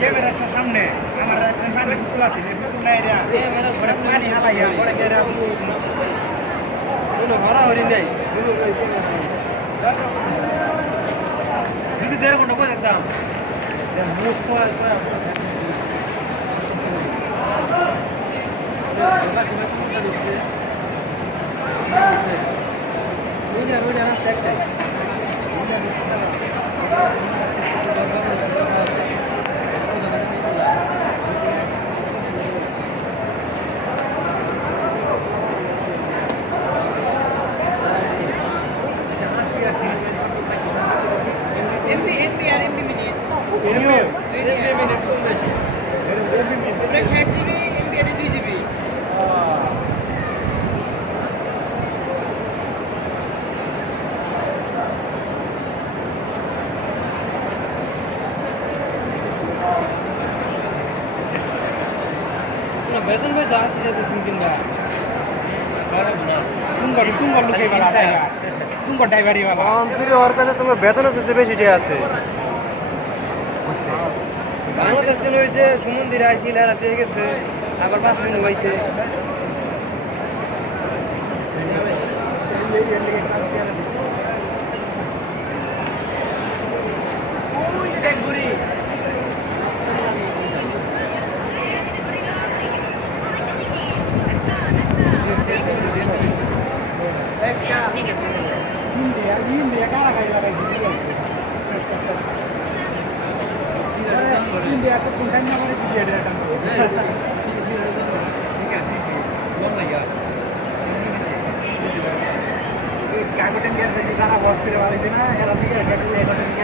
ক্যামেরার সামনে আমার একজন পানি বোতল আছে বোতল নাই রে ওরা পানি হালাইয়া পরে গেরা কোনো ভরা হরি নাই যদি দেড় ঘন্টা বসে থাকতাম মুখ খোয়া বেতন ভাই যা আছে তো শুনকিন দা तुम लोग वाला तुमको ड्राइवरी वाला অন্তরে ওর কাছে তোমার বেতন আছে বেশি ঠিক আছে বাংলাদেশ চলে হয়েছে সমুদ্রে আইছিল রাতে গেছে আবার 5 মিনিট হইছে India cara kayak lagi gitu. India tuh puncaknya mana dia datang. Kagutan dia jadi cara bos kira balik na, era dia